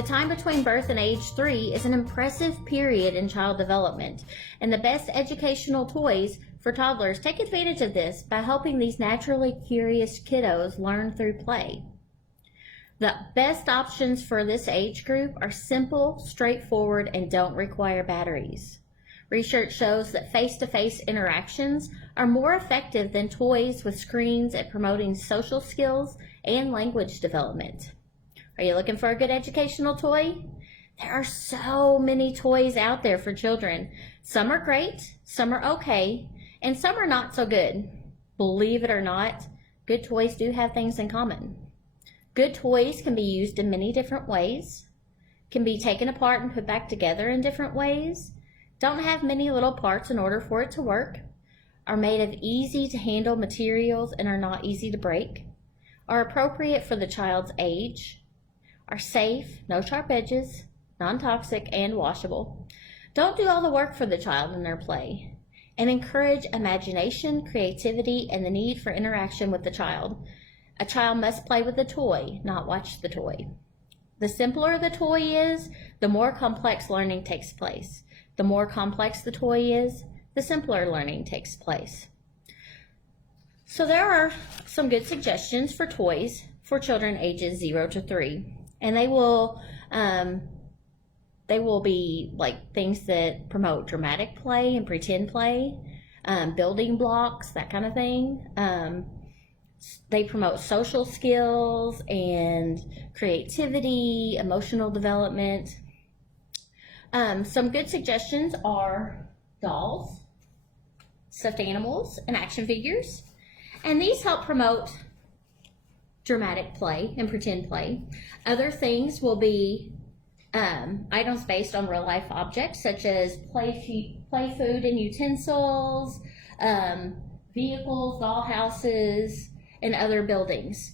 The time between birth and age 3 is an impressive period in child development, and the best educational toys for toddlers take advantage of this by helping these naturally curious kiddos learn through play. The best options for this age group are simple, straightforward, and don't require batteries. Research shows that face-to-face interactions are more effective than toys with screens at promoting social skills and language development. Are you looking for a good educational toy? There are so many toys out there for children. Some are great, some are okay, and some are not so good. Believe it or not, good toys do have things in common. Good toys can be used in many different ways, can be taken apart and put back together in different ways, don't have many little parts in order for it to work, are made of easy to handle materials and are not easy to break, are appropriate for the child's age, are safe, no sharp edges, non-toxic, and washable. Don't do all the work for the child in their play, and encourage imagination, creativity, and the need for interaction with the child. A child must play with the toy, not watch the toy. The simpler the toy is, the more complex learning takes place. The more complex the toy is, the simpler learning takes place. So there are some good suggestions for toys for children ages 0 to 3. And they will be like things that promote dramatic play and pretend play, building blocks, that kind of thing. They promote social skills and creativity, emotional development. Some good suggestions are dolls, stuffed animals, and action figures. And these help promote dramatic play and pretend play. Other things will be items based on real life objects such as play food and utensils, vehicles, dollhouses, and other buildings.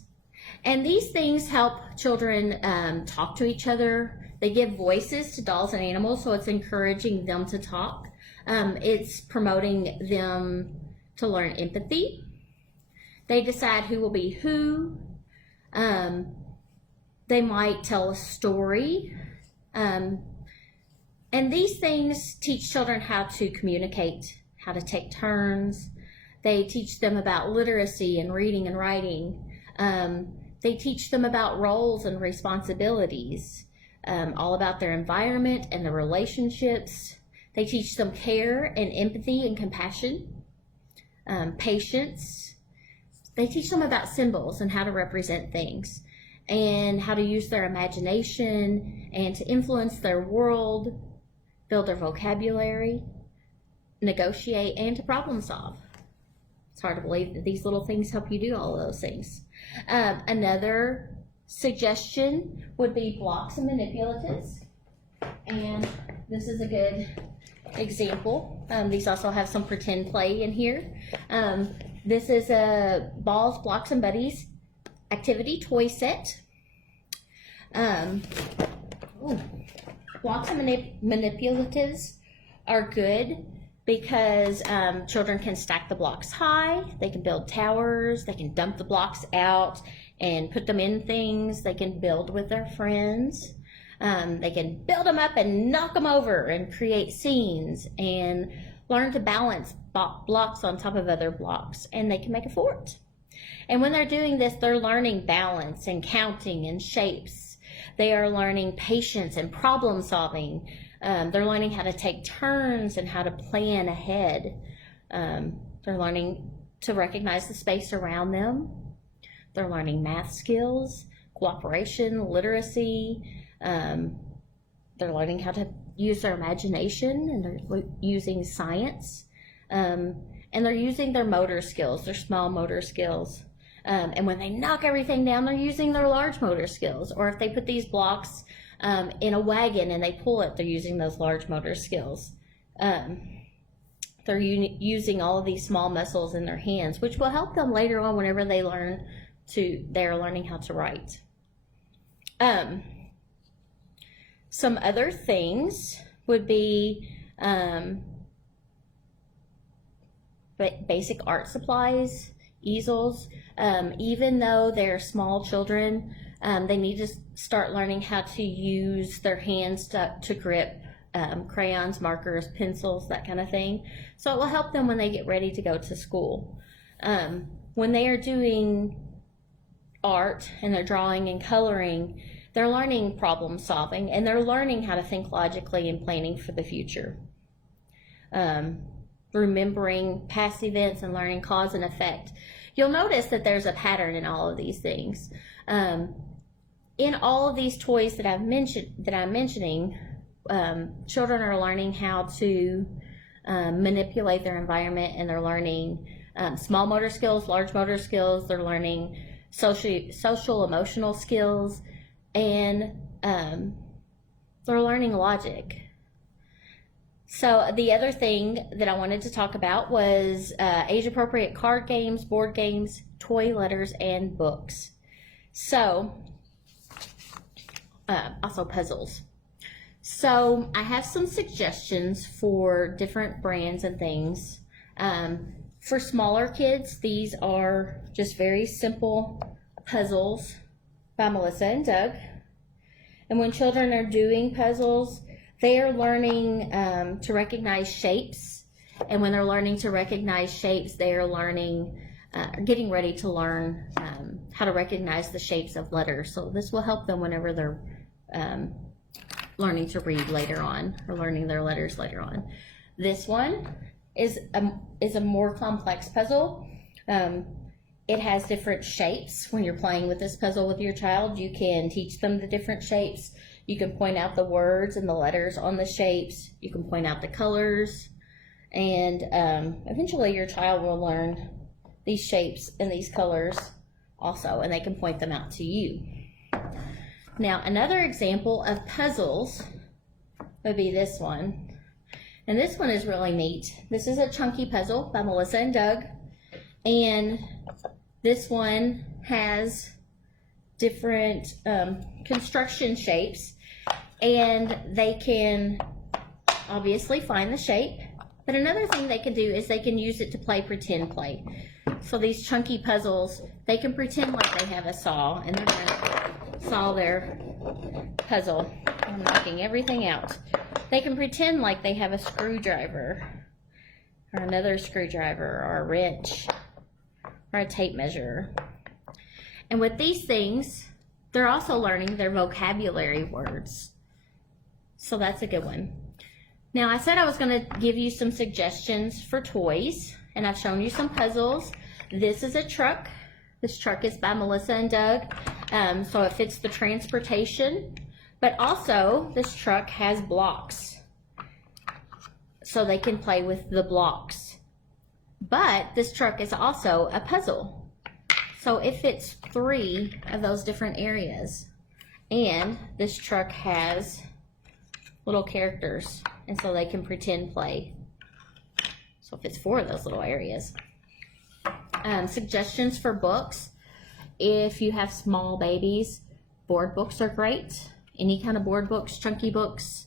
And these things help children talk to each other. They give voices to dolls and animals, so it's encouraging them to talk. It's promoting them to learn empathy. They decide who will be who. They might tell a story. And these things teach children how to communicate, how to take turns. They teach them about literacy and reading and writing. They teach them about roles and responsibilities, all about their environment and the relationships. They teach them care and empathy and compassion, patience. They teach them about symbols and how to represent things and how to use their imagination and to influence their world, build their vocabulary, negotiate, and to problem solve. It's hard to believe that these little things help you do all of those things. Another suggestion would be blocks and manipulatives. And this is a good example. These also have some pretend play in here. This is a Balls, Blocks, and Buddies activity toy set. Blocks and manipulatives are good because children can stack the blocks high, they can build towers, they can dump the blocks out and put them in things, they can build with their friends, they can build them up and knock them over and create scenes and learn to balance blocks on top of other blocks, and they can make a fort. And when they're doing this, they're learning balance and counting and shapes. They are learning patience and problem solving. They're learning how to take turns and how to plan ahead. They're learning to recognize the space around them. They're learning math skills, cooperation, literacy. They're learning how to use their imagination, and they're using science. And they're using their motor skills, their small motor skills. And when they knock everything down, they're using their large motor skills. Or if they put these blocks in a wagon and they pull it, they're using those large motor skills. They're using all of these small muscles in their hands, which will help them later on whenever they're learning how to write. Some other things would be basic art supplies, easels. Even though they're small children, They need to start learning how to use their hands to grip crayons, markers, pencils, that kind of thing. So it will help them when they get ready to go to school. When they are doing art and they're drawing and coloring, they're learning problem solving, and they're learning how to think logically and planning for the future. Remembering past events and learning cause and effect. You'll notice that there's a pattern in all of these things. In all of these toys that I'm mentioning, children are learning how to manipulate their environment, and they're learning small motor skills, large motor skills. They're learning social emotional skills, and they're learning logic. So the other thing that I wanted to talk about was age-appropriate card games, board games, toy letters, and books. So also puzzles. So I have some suggestions for different brands and things. For smaller kids, these are just very simple puzzles by Melissa and Doug. And when children are doing puzzles, they are learning to recognize shapes. And when they're learning to recognize shapes, they are learning, getting ready to learn how to recognize the shapes of letters. So this will help them whenever they're learning to read later on, or learning their letters later on. This one is a more complex puzzle. It has different shapes. When you're playing with this puzzle with your child, you can teach them the different shapes. You can point out the words and the letters on the shapes. You can point out the colors. And eventually your child will learn these shapes and these colors also, and they can point them out to you. Now, another example of puzzles would be this one. And this one is really neat. This is a chunky puzzle by Melissa and Doug. And this one has different construction shapes. And they can obviously find the shape. But another thing they can do is they can use it to play pretend play. So these chunky puzzles, they can pretend like they have a saw, and they're going to saw their puzzle. I'm knocking everything out. They can pretend like they have a screwdriver, or another screwdriver, or a wrench, or a tape measure. And with these things, they're also learning their vocabulary words. So that's a good one. Now, I said I was going to give you some suggestions for toys, and I've shown you some puzzles. This is a truck. This truck is by Melissa and Doug, so it fits the transportation. But also, this truck has blocks, so they can play with the blocks. But this truck is also a puzzle, so it fits 3 of those different areas. And this truck has little characters, and so they can pretend play. So it fits 4 of those little areas. Suggestions for books. If you have small babies, board books are great. Any kind of board books, chunky books.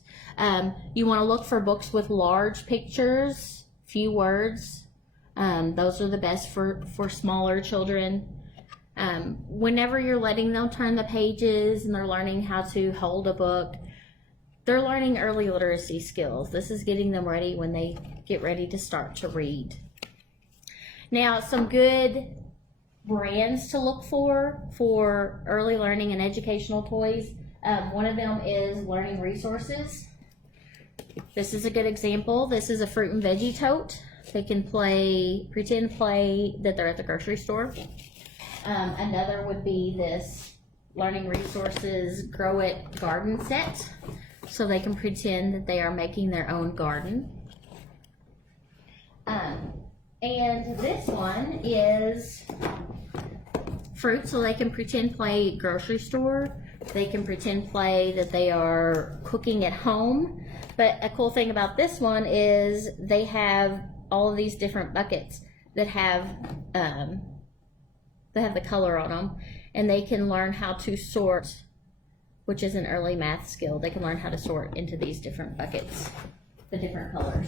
You want to look for books with large pictures, few words. Those are the best for smaller children. Whenever you're letting them turn the pages and they're learning how to hold a book, they're learning early literacy skills. This is getting them ready when they get ready to start to read. Now, some good brands to look for early learning and educational toys. One of them is Learning Resources. This is a good example. This is a fruit and veggie tote. They can pretend play that they're at the grocery store. Another would be this Learning Resources Grow It garden set. So they can pretend that they are making their own garden. And this one is fruit, so they can pretend play grocery store. They can pretend play that they are cooking at home. But a cool thing about this one is they have all of these different buckets that have the color on them, and they can learn how to sort, which is an early math skill. They can learn how to sort into these different buckets, the different colors.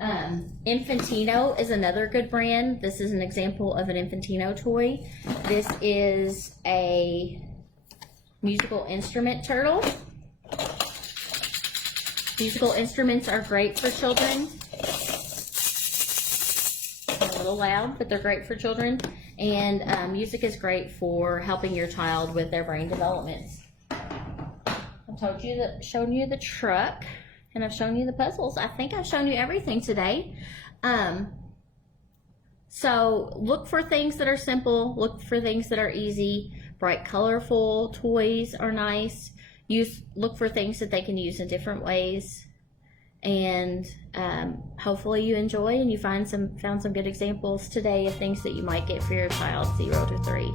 Infantino is another good brand. This is an example of an Infantino toy. This is a musical instrument turtle. Musical instruments are great for children. They're a little loud, but they're great for children. And music is great for helping your child with their brain development. I've shown you the truck, and I've shown you the puzzles. I think I've shown you everything today. So look for things that are simple. Look for things that are easy. Bright, colorful toys are nice. Look for things that they can use in different ways. And hopefully you enjoy and you found some good examples today of things that you might get for your child 0 to 3.